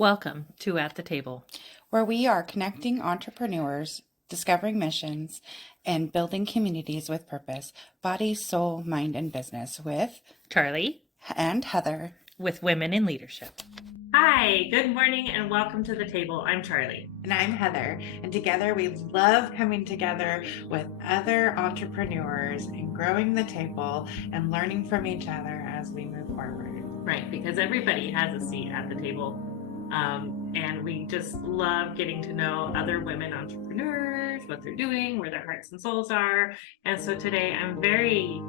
Welcome to At the Table, where we are connecting entrepreneurs, discovering missions, and building communities with purpose, body, soul, mind, and business with Charlie, and Heather. with Women in Leadership. Hi, good morning, and welcome to the table. I'm Charlie. And I'm Heather. And together we love coming together with other entrepreneurs and growing the table and learning from each other as we move forward. Right, because everybody has a seat at the table. And we just love getting to know other women entrepreneurs, what they're doing, where their hearts and souls are. And so today I'm very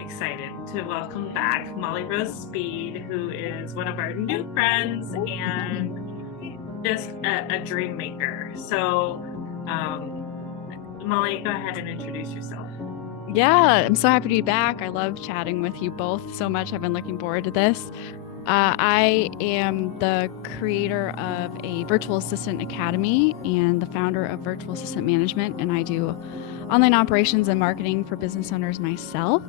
excited to welcome back Molly Rose Speed, who is one of our new friends and just a dream maker. So, Molly, go ahead and introduce yourself. Yeah, I'm so happy to be back. I love chatting with you both so much. I've been looking forward to this. I am the creator of a virtual assistant academy and the founder of Virtual Assistant Management, and I do online operations and marketing for business owners myself.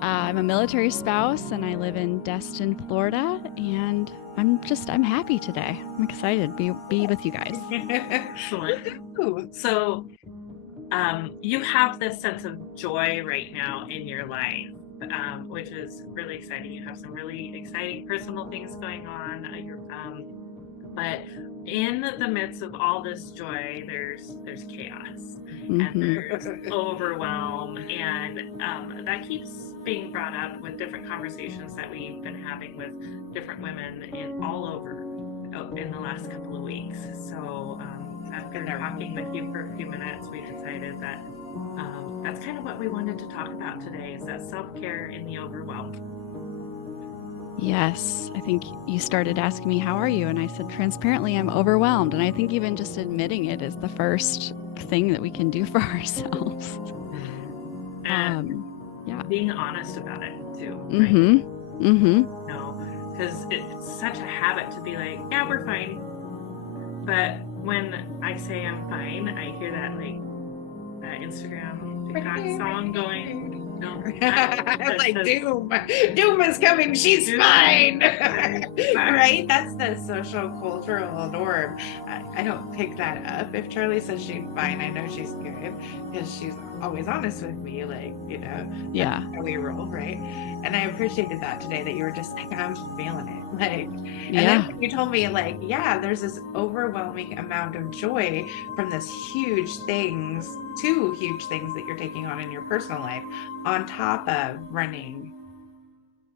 I'm a military spouse and I live in Destin, Florida, and I'm happy today. I'm excited to be with you guys. Excellent. So, you have this sense of joy right now in your life, which is really exciting. You have some really exciting personal things going on. But in the midst of all this joy, there's chaos and there's overwhelm, and that keeps being brought up with different conversations that we've been having with different women in all over in the last couple of weeks. So after talking with you for a few minutes, we decided that that's kind of what we wanted to talk about today, is that self-care in the overwhelm. Yes, I think you started asking me, how are you? And I said, transparently, I'm overwhelmed. And I think even just admitting it is the first thing that we can do for ourselves. And yeah, being honest about it too, right? Because it's such a habit to be like, yeah, we're fine. But when I say I'm fine, I hear that that Instagram TikTok song going. No, like doom is coming. She's fine. Right? That's the social cultural norm. I don't pick that up. If Charlie says she's fine, I know she's good because she's always honest with me. Yeah, how we roll, right? And I appreciated that today, that you were just like, I'm feeling it. And then when you told me, there's this overwhelming amount of joy from this two huge things that you're taking on in your personal life, on top of running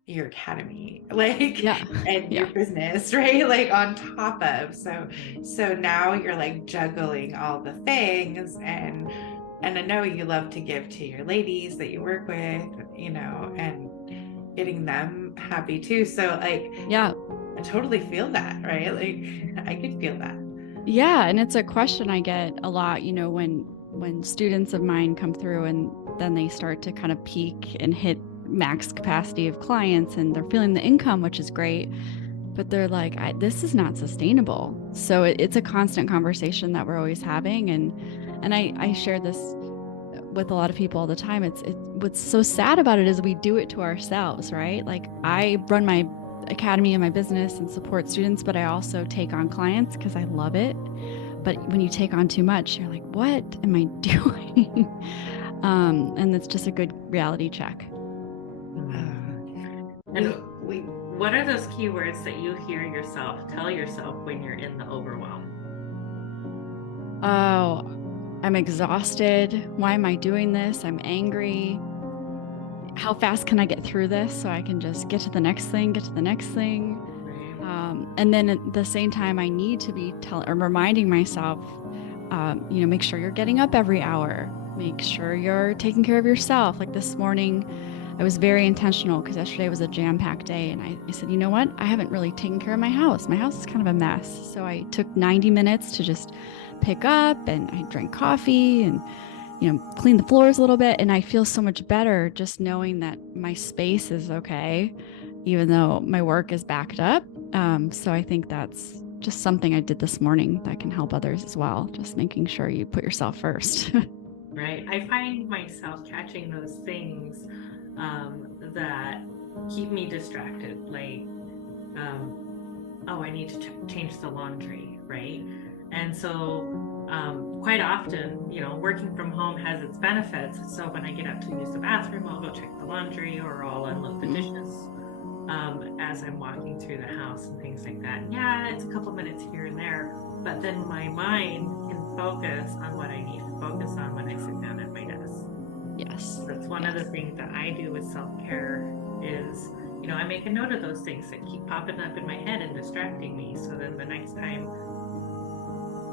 your academy, your business, right? On top of, so now you're juggling all the things, and I know you love to give to your ladies that you work with, and getting them happy too. So I totally feel that, right? I could feel that. Yeah, and it's a question I get a lot, when students of mine come through and then they start to kind of peak and hit max capacity of clients, and they're feeling the income, which is great, but they're like, this is not sustainable. So it's a constant conversation that we're always having, and I share this with a lot of people all the time. What's so sad about it is we do it to ourselves, right? I run my academy and my business and support students, but I also take on clients because I love it. But when you take on too much, you're like, what am I doing? And it's just a good reality check. And what are those keywords that you hear tell yourself when you're in the overwhelm? Oh, I'm exhausted. Why am I doing this? I'm angry. How fast can I get through this so I can just get to the next thing? And then at the same time, I need to be reminding myself, make sure you're getting up every hour. Make sure you're taking care of yourself. Like this morning, I was very intentional because yesterday was a jam-packed day. And I said, you know what? I haven't really taken care of my house. My house is kind of a mess. So I took 90 minutes to just pick up, and I drank coffee and clean the floors a little bit. And I feel so much better just knowing that my space is okay, even though my work is backed up. So I think that's just something I did this morning that can help others as well. Just making sure you put yourself first. Right. I find myself catching those things that keep me distracted. oh, I need to change the laundry, right? And so quite often, working from home has its benefits. So when I get up to use the bathroom, I'll go check the laundry or I'll unload the dishes as I'm walking through the house and things like that. Yeah, it's a couple minutes here and there, but then my mind can focus on what I need to focus on when I sit down at my desk. Yes. That's one of the things that I do with self-care is, I make a note of those things that keep popping up in my head and distracting me. So then the next time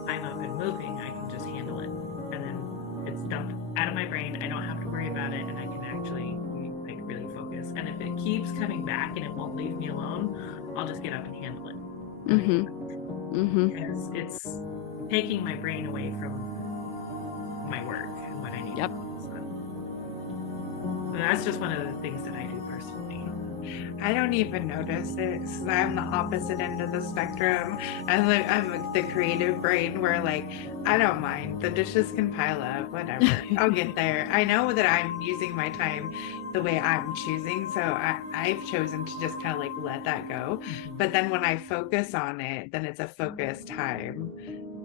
I'm up and moving, I can just handle it. And then it's dumped out of my brain. I don't have to worry about it. And I can actually like really focus. And if it keeps coming back and it won't leave me alone, I'll just get up and handle it. Because it's taking my brain away from my work and what I need to focus on. So that's just one of the things that I do personally. I don't even notice it because I'm the opposite end of the spectrum. I'm the creative brain where like I don't mind, the dishes can pile up, whatever. I'll get there. I know that I'm using my time the way I'm choosing, so I've chosen to just kind of like let that go. But then when I focus on it, then it's a focused time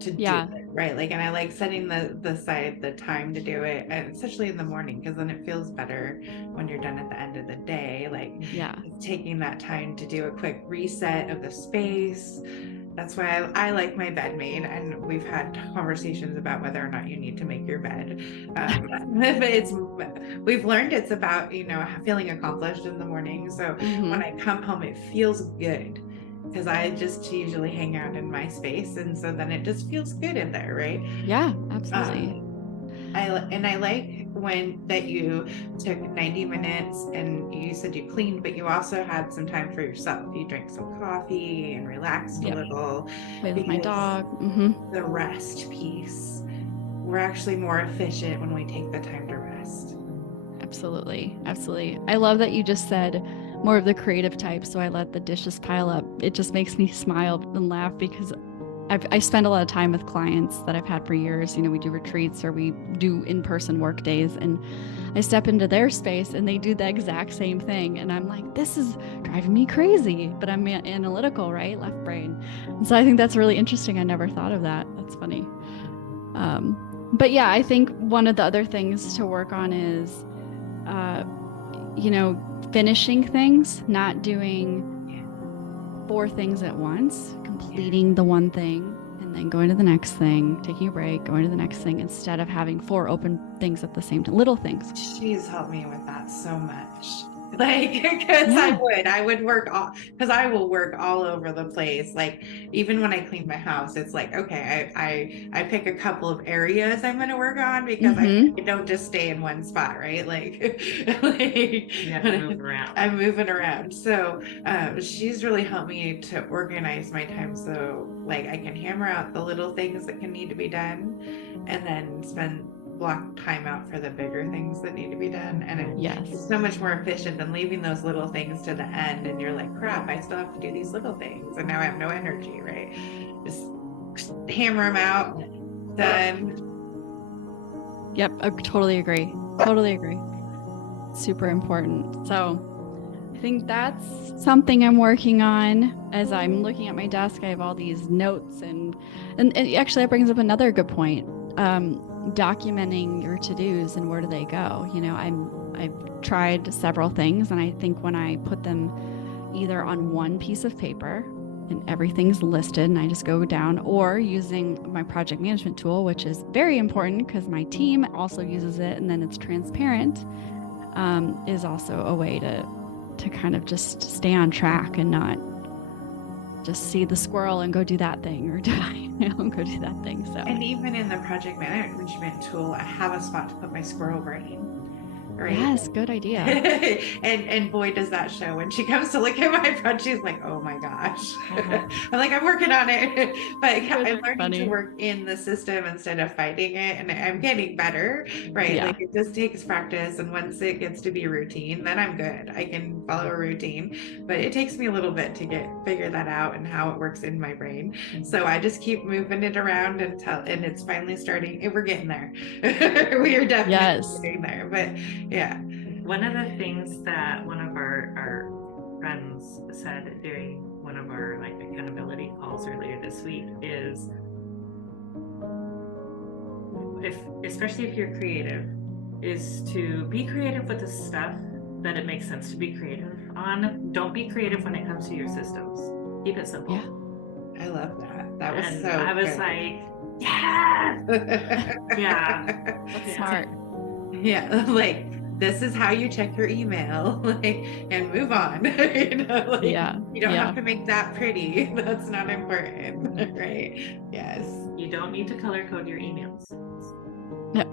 to do it, right? Like, and I like setting the time to do it, and especially in the morning, because then it feels better when you're done at the end of the day. Like, taking that time to do a quick reset of the space. That's why I like my bed made, and we've had conversations about whether or not you need to make your bed. But we've learned it's about feeling accomplished in the morning. So when I come home, it feels good because I just usually hang out in my space, and so then it just feels good in there, right? Yeah, absolutely. I like that you took 90 minutes and you said you cleaned, but you also had some time for yourself. You drank some coffee and relaxed a little. Play with my dog. The rest piece. We're actually more efficient when we take the time to rest. Absolutely. Absolutely. I love that you just said more of the creative type. So I let the dishes pile up. It just makes me smile and laugh because I spend a lot of time with clients that I've had for years. We do retreats or we do in-person work days, and I step into their space and they do the exact same thing. And I'm like, this is driving me crazy, but I'm analytical, right? Left brain. And so I think that's really interesting. I never thought of that. That's funny. But yeah, I think one of the other things to work on is, finishing things, not doing 4 things at once, completing the one thing and then going to the next thing, taking a break, going to the next thing, instead of having 4 open things at the same time, little things. She's helped me with that so much. Like, because I would work because I will work all over the place. Like, even when I clean my house, it's like, okay, I pick a couple of areas I'm going to work on because I don't just stay in one spot, right? Like, move around. I'm moving around. So she's really helped me to organize my time so like I can hammer out the little things that can need to be done and then block time out for the bigger things that need to be done. And it's so much more efficient than leaving those little things to the end and you're like, crap, I still have to do these little things and now I have no energy, right? Just hammer them out, done. Yep, I totally agree. Super important. So I think that's something I'm working on. As I'm looking at my desk, I have all these notes and actually that brings up another good point. Documenting your to-dos and where do they go? I've tried several things, and I think when I put them either on one piece of paper and everything's listed and I just go down, or using my project management tool, which is very important because my team also uses it, and then it's transparent, is also a way to kind of just stay on track and not just see the squirrel and go do that thing, or go do that thing. So, and even in the project management tool, I have a spot to put my squirrel brain. Right? Yes, good idea. and boy, does that show when she comes to look at my project. She's like, oh my gosh. I'm like, I'm working on it. But I'm learning to work in the system instead of fighting it, and I'm getting better, right? Like, it just takes practice, and once it gets to be routine, then I'm good. I can follow a routine, but it takes me a little bit to figure that out and how it works in my brain. So I just keep moving it around and it's finally starting. We're getting there. We are definitely getting there, but yeah. One of the things that one of our friends said during one of our like accountability calls earlier this week is, especially if you're creative, is to be creative with the stuff that it makes sense to be creative on. Don't be creative when it comes to your systems. Keep it simple. Yeah. I love that. That was And so I was good. like, yeah. Yeah. That's Yeah. smart. Yeah, like this is how you check your email, like, and move on. You know, like Yeah. you don't Yeah. have to make that pretty. That's not important, right? Yes. You don't need to color code your emails. Yeah.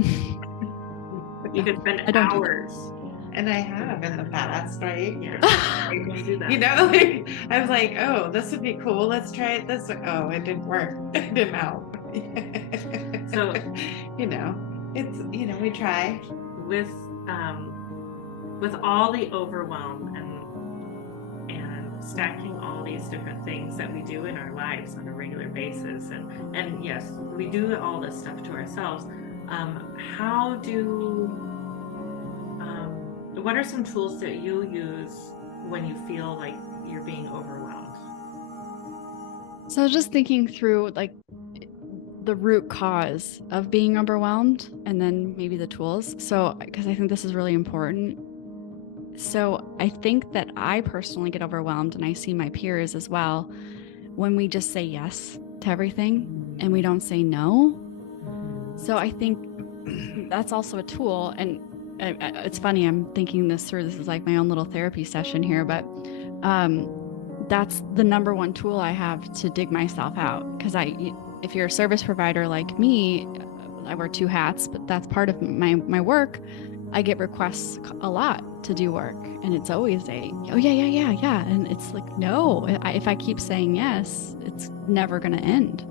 You could spend I don't do that. hours. And I have in the past, right? Yeah. Don't do that. You know, like I was like, oh, this would be cool. Let's try it this way. Oh, it didn't work. It didn't help. So, you know, it's, you know, we try. With all the overwhelm and stacking all these different things that we do in our lives on a regular basis, and yes, we do all this stuff to ourselves. What are some tools that you use when you feel like you're being overwhelmed? So just thinking through like the root cause of being overwhelmed and then maybe the tools. So, because I think this is really important. So I think that I personally get overwhelmed, and I see my peers as well, when we just say yes to everything and we don't say no. So I think that's also a tool. And it's funny, I'm thinking this through. This is like my own little therapy session here, but that's the number one tool I have to dig myself out. Because if you're a service provider like me, I wear two hats, but that's part of my work. I get requests a lot to do work, and it's always oh yeah, and it's like, no, if I keep saying yes, it's never going to end.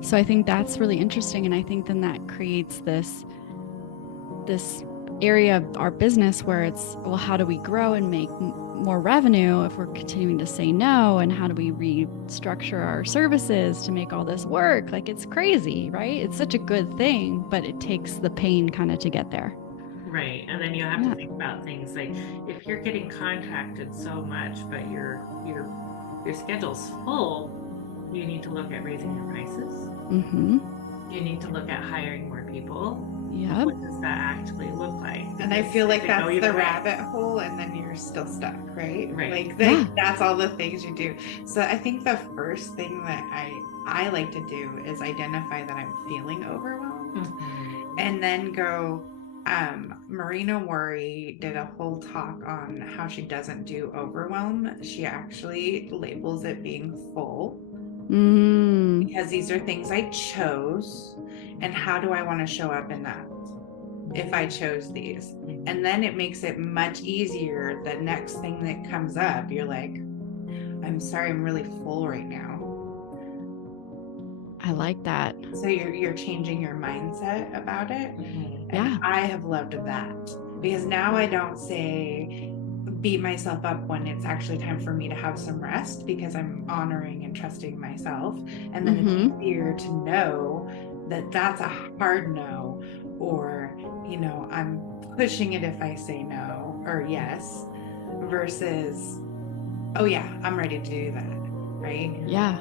So I think that's really interesting, and I think then that creates this area of our business where it's, well, how do we grow and make more revenue if we're continuing to say no, and how do we restructure our services to make all this work? Like, it's crazy, right? It's such a good thing, but it takes the pain kind of to get there. Right. And then you have to think about things like, if you're getting contracted so much, but your schedule's full, you need to look at raising your prices. Mm-hmm. You need to look at hiring more people. Yeah. What does that actually look like? And I feel like that's the way. rabbit hole, and then you're still stuck, right? Right. Like that's all the things you do. So I think the first thing that I like to do is identify that I'm feeling overwhelmed, and then go. Marina Worry did a whole talk on how she doesn't do overwhelm. She actually labels it being full. Because these are things I chose, and how do I want to show up in that if I chose these? And then it makes it much easier. The next thing that comes up, you're like, I'm sorry, I'm really full right now. I like that. So you're changing your mindset about it. And I have loved that, because now I don't beat myself up when it's actually time for me to have some rest, because I'm honoring and trusting myself. And then it's easier to know that that's a hard no, or, you know, I'm pushing it if I say no or yes, versus, oh yeah, I'm ready to do that, right? Yeah.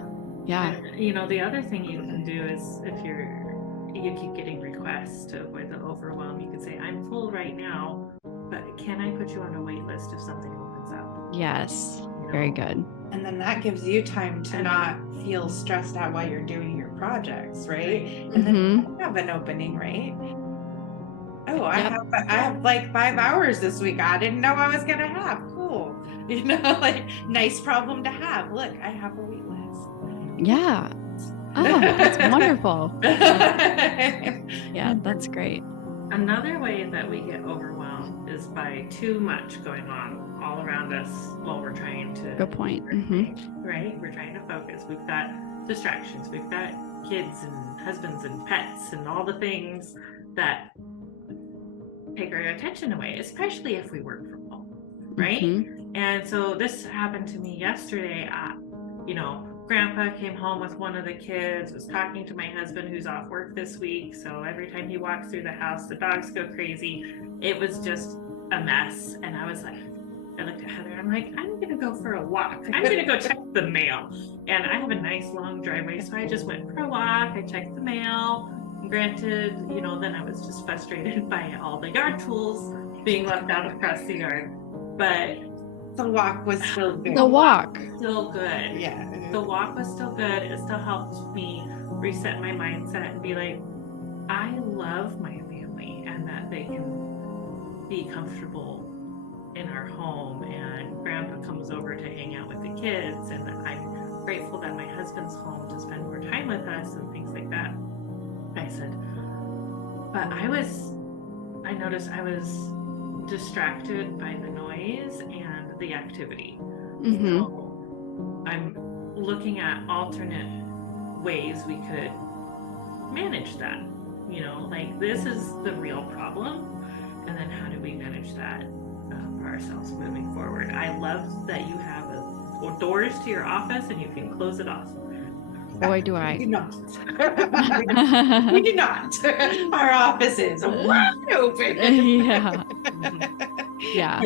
And, you know, the other thing you can do is, if you keep getting requests to avoid the overwhelm, you can say, I'm full right now, but can I put you on a wait list if something opens up? Yes. Very good. And then that gives you time to not feel stressed out while you're doing your projects, right? And then you have an opening, right? Oh, I have like 5 hours this week. I didn't know I was gonna have. Cool. You know, like, nice problem to have. Look, I have a wait list. Yeah. Oh, that's wonderful. Yeah, that's great. Another way that we get overwhelmed is by too much going on all around us while we're trying to. Good point. Right? We're trying to focus. We've got distractions. We've got kids and husbands and pets and all the things that take our attention away, especially if we work from home, right? And so this happened to me yesterday. Grandpa came home with one of the kids, was talking to my husband who's off work this week. So every time he walks through the house, the dogs go crazy. It was just a mess. And I was like, I looked at Heather and I'm like, I'm going to go for a walk. I'm going to go check the mail. And I have a nice long driveway. So I just went for a walk. I checked the mail. Granted, then I was just frustrated by all the yard tools being left out across the yard. But the walk was still good. The walk. Still good. Yeah. The walk was still good. It still helped me reset my mindset and be like, I love my family and that they can be comfortable in our home, and Grandpa comes over to hang out with the kids, and I'm grateful that my husband's home to spend more time with us and things like that. I said, but I noticed I was distracted by the noise and the activity. Mm-hmm. So I'm looking at alternate ways we could manage that. Like, this is the real problem, and then how do we manage that for ourselves moving forward? I love that you have doors to your office and you can close it off. Boy, do I. We do not. We do not. Our office is wide open. Yeah. Yeah.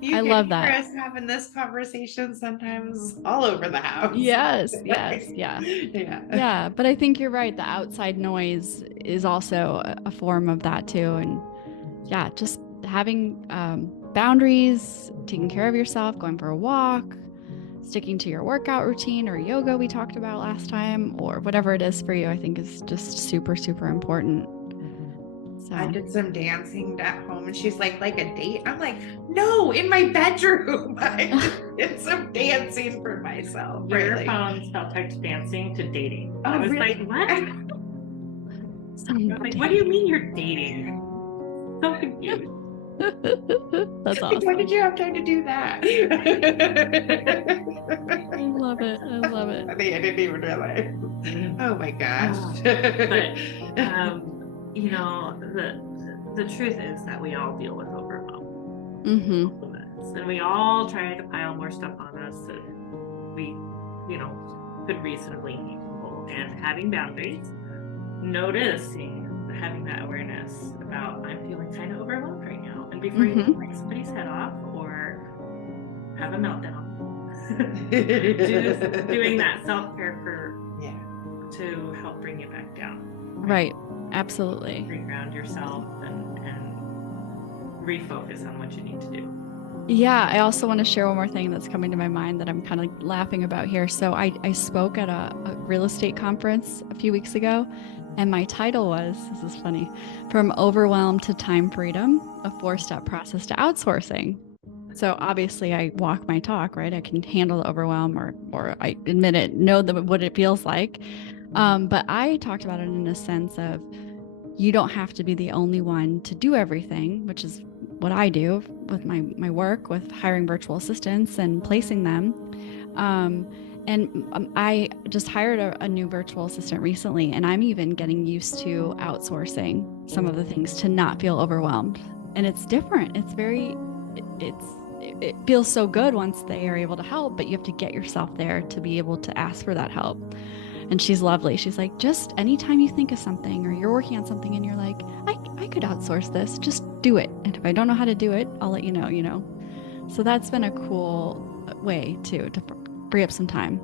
You I can love hear that. us having this conversation sometimes all over the house. Yes. Yeah. Yeah. But I think you're right. The outside noise is also a form of that too. And yeah, just having boundaries, taking care of yourself, going for a walk, sticking to your workout routine or yoga we talked about last time, or whatever it is for you, I think is just super, super important. So I did some dancing at home, and she's like a date? I'm like, no, in my bedroom. I did some dancing for myself. Your Really. phone spelled text dancing to dating. Oh, I was really? like, what? Like, what do you mean you're dating? So confused. That's Like, awesome. when did you have time to do that? I love it. I didn't even realize. Oh my gosh. But the truth is that we all deal with overwhelm. Mm-hmm. And we all try to pile more stuff on us that we could reasonably handle. And having boundaries, having that awareness about, I'm feeling kind of overwhelmed right now, and before you break somebody's head off or have a meltdown, doing that self-care to help bring you back down. Right. Absolutely. Reground yourself and refocus on what you need to do. Yeah, I also want to share one more thing that's coming to my mind that I'm kind of laughing about here. So I spoke at a real estate conference a few weeks ago, and my title was, this is funny, From Overwhelm to Time Freedom, a 4-step process to outsourcing. So obviously I walk my talk, right? I can handle the overwhelm, or I admit it, know what it feels like. But I talked about it in a sense of, you don't have to be the only one to do everything, which is what I do with my work with hiring virtual assistants and placing them. I just hired a new virtual assistant recently, and I'm even getting used to outsourcing some of the things to not feel overwhelmed. And it's different. It feels so good once they are able to help, but you have to get yourself there to be able to ask for that help. And she's lovely. She's like, just anytime you think of something or you're working on something and you're like, I could outsource this, just do it. And if I don't know how to do it, I'll let you know. So that's been a cool way to free up some time.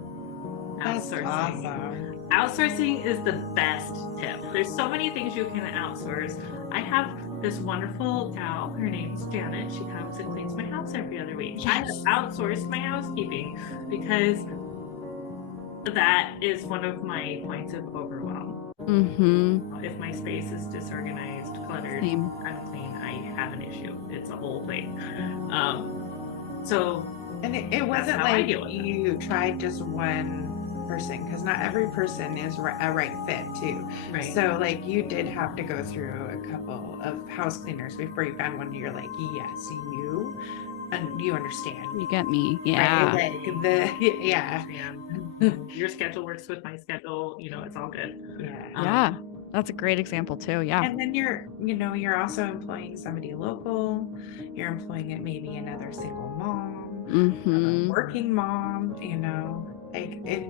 That's Outsourcing. awesome. Outsourcing is the best tip. There's so many things you can outsource. I have this wonderful gal, her name's Janet. She comes and cleans my house every other week. I have outsourced my housekeeping because that is one of my points of overwhelm. Mm-hmm. If my space is disorganized, cluttered, Same. unclean, I have an issue. It's a whole thing. And it wasn't like you tried just one person, because not every person is a right fit too. Right. So like you did have to go through a couple of house cleaners before you found one you're like, yes, you understand. You get me. Yeah. Right? Like Your schedule works with my schedule. It's all good. Yeah. That's a great example too. Yeah. And then you're also employing somebody local. You're employing maybe another single mom, Mm-hmm. a working mom. Like it.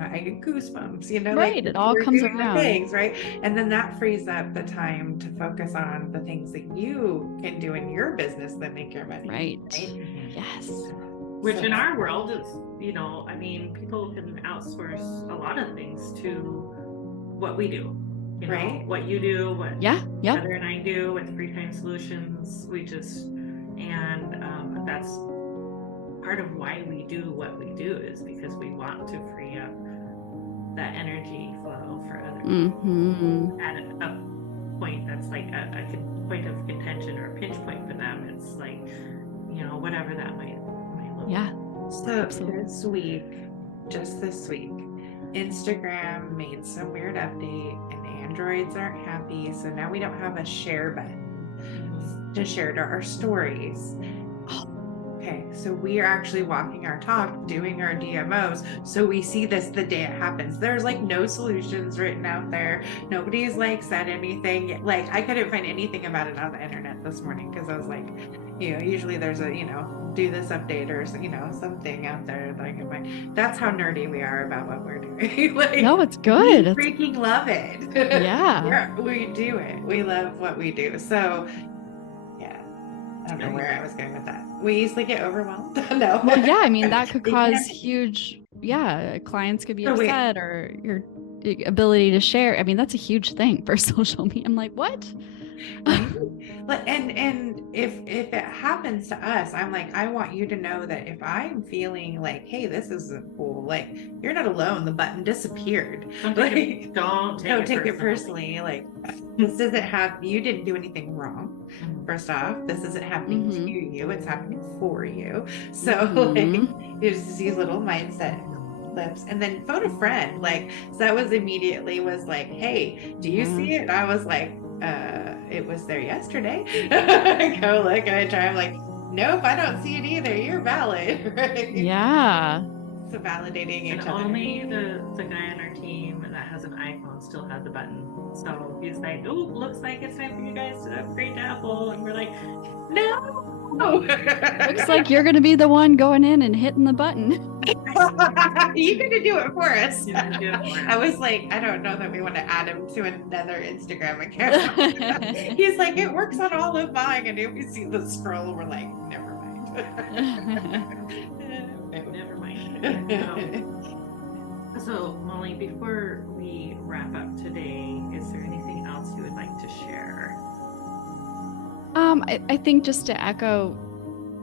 I get goosebumps, you know, Right. like It all we're comes doing the around. things, right? And then that frees up the time to focus on the things that you can do in your business that make your money. Right. Mhm. Yes. Which So in our world is, I mean, people can outsource a lot of things to what we do. Right. What you do, what Yeah. Yep. Heather and I do with Free Time Solutions. That's part of why we do what we do, is because we want to free up that energy flow for other people at a point that's like a point of contention or a pinch point for them. It's like, whatever that might look like. Yeah. So Absolutely. just this week, Instagram made some weird update and Androids aren't happy. So now we don't have a share button to share to our stories. Okay, so we are actually walking our talk, doing our DMOs. So we see this the day it happens. There's like no solutions written out there. Nobody's like said anything. Like I couldn't find anything about it on the internet this morning because I was like, usually there's a, do this update or, something out there that I can find. That's how nerdy we are about what we're doing. Like, No, it's good. We freaking love it. Yeah. We do it. We love what we do. So yeah. I don't know where I was going with that. We easily get overwhelmed. No. Well, yeah. I mean, that could We cause can't- huge, clients could be So wait. upset, or your ability to share. I mean, that's a huge thing for social media. I'm like, what? Right? And if it happens to us, I'm like, I want you to know that if I'm feeling like, hey, this isn't cool, like you're not alone. The button disappeared. Don't take it personally. Like this doesn't you didn't do anything wrong. First off, this isn't happening to you, it's happening for you. So like there's these little mindset clips. And then phone a friend, so that was like, hey, do you see it? And I was like, it was there yesterday. I go look and I try, I'm like, nope, I don't see it either, you're valid. Right? Yeah. So validating each And other. only the guy on our team that has an iPhone still had the button. So he's like, oh, looks like it's time for you guys to upgrade to Apple. And we're like, no. Looks like you're going to be the one going in and hitting the button. You're gonna do it for us. You're gonna do it for us. I was like, I don't know that we want to add him to another Instagram account. He's like, it works on all of mine, and if we see the scroll, we're like, never mind. Never mind. So, Molly, before we wrap up today, is there anything else you would like to share? I think just to echo,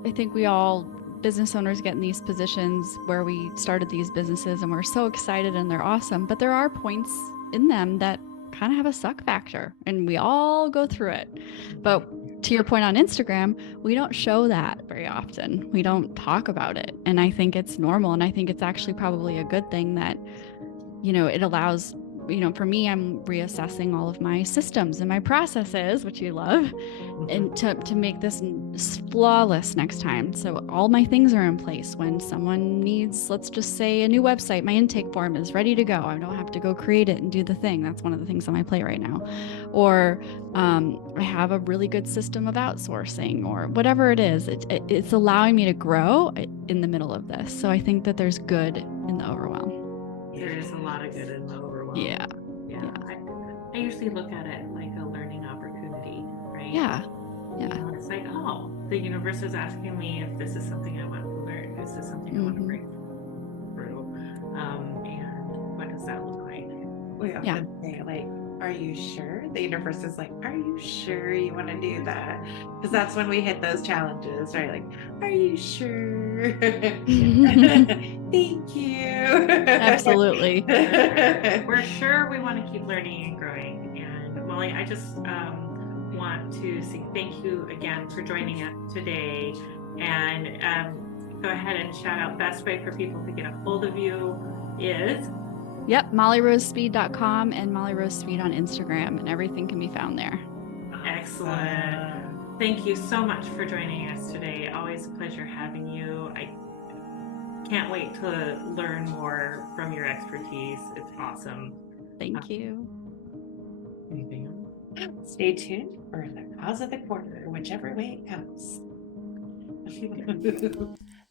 I think we all business owners get in these positions where we started these businesses and we're so excited and they're awesome, but there are points in them that kind of have a suck factor, and we all go through it. But to your point on Instagram, we don't show that very often. We don't talk about it. And I think it's normal. And I think it's actually probably a good thing that, it allows, for me, I'm reassessing all of my systems and my processes, which you love, and to make this flawless next time. So all my things are in place. When someone needs, let's just say, a new website, my intake form is ready to go. I don't have to go create it and do the thing. That's one of the things on my plate right now. Or I have a really good system of outsourcing, or whatever it is. It's allowing me to grow in the middle of this. So I think that there's good in the overwhelm. There is a lot of good in the overwhelm. Yeah. I usually look at it like a learning opportunity, right? Yeah. It's like, oh, the universe is asking me if this is something I want to learn. This is something I want to break through. And what does that look like? We often say, like, are you sure? The universe is like, are you sure you want to do that? Because that's when we hit those challenges, right? Like, are you sure? Thank you. Absolutely. We're sure we want to keep learning and growing. And Molly, I just want to say thank you again for joining us today. And go ahead and shout out best way for people to get a hold of you is. Yep, mollyrosespeed.com and mollyrosespeed on Instagram, and everything can be found there. Excellent. Thank you so much for joining us today. Always a pleasure having you. I can't wait to learn more from your expertise. It's awesome. Thank you. Anything else? Stay tuned for the cause of the quarter, whichever way it comes.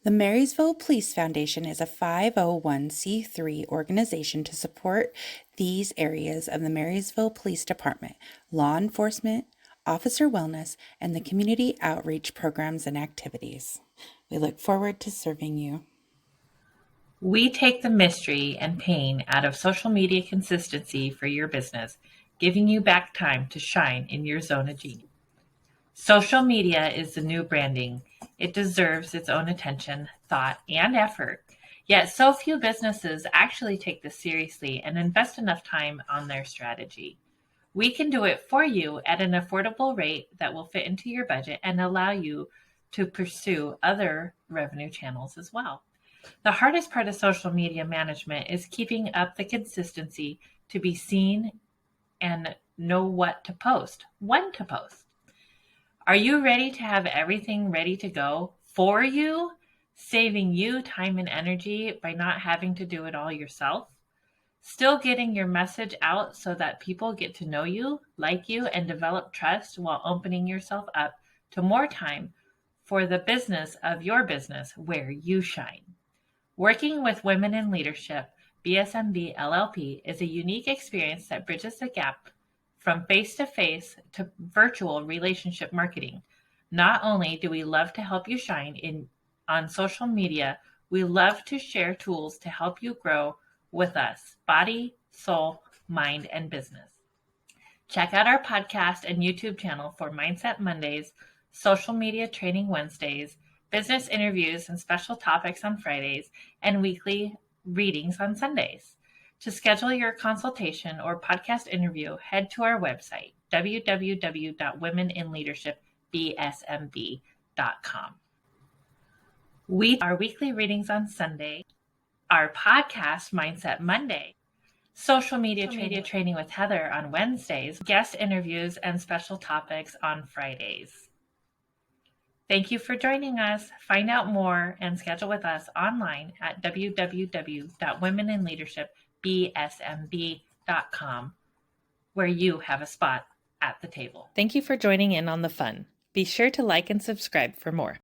The Marysville Police Foundation is a 501c3 organization to support these areas of the Marysville Police Department: law enforcement, officer wellness, and the community outreach programs and activities. We look forward to serving you. We take the mystery and pain out of social media consistency for your business, giving you back time to shine in your zone of genius. Social media is the new branding. It deserves its own attention, thought, and effort. Yet so few businesses actually take this seriously and invest enough time on their strategy. We can do it for you at an affordable rate that will fit into your budget and allow you to pursue other revenue channels as well. The hardest part of social media management is keeping up the consistency to be seen and know what to post, when to post. Are you ready to have everything ready to go for you, saving you time and energy by not having to do it all yourself? Still getting your message out so that people get to know you, like you, and develop trust while opening yourself up to more time for the business of your business where you shine. Working with Women in Leadership, BSMB LLP, is a unique experience that bridges the gap from face-to-face to virtual relationship marketing. Not only do we love to help you shine on social media, we love to share tools to help you grow with us, body, soul, mind, and business. Check out our podcast and YouTube channel for Mindset Mondays, Social Media Training Wednesdays, business interviews and special topics on Fridays, and weekly readings on Sundays. To schedule your consultation or podcast interview, head to our website, www.womeninleadershipbsmb.com. Our weekly readings on Sunday, our podcast, Mindset Monday, social media training with Heather on Wednesdays, guest interviews, and special topics on Fridays. Thank you for joining us. Find out more and schedule with us online at www.womeninleadershipbsmb.com, where you have a spot at the table. Thank you for joining in on the fun. Be sure to like and subscribe for more.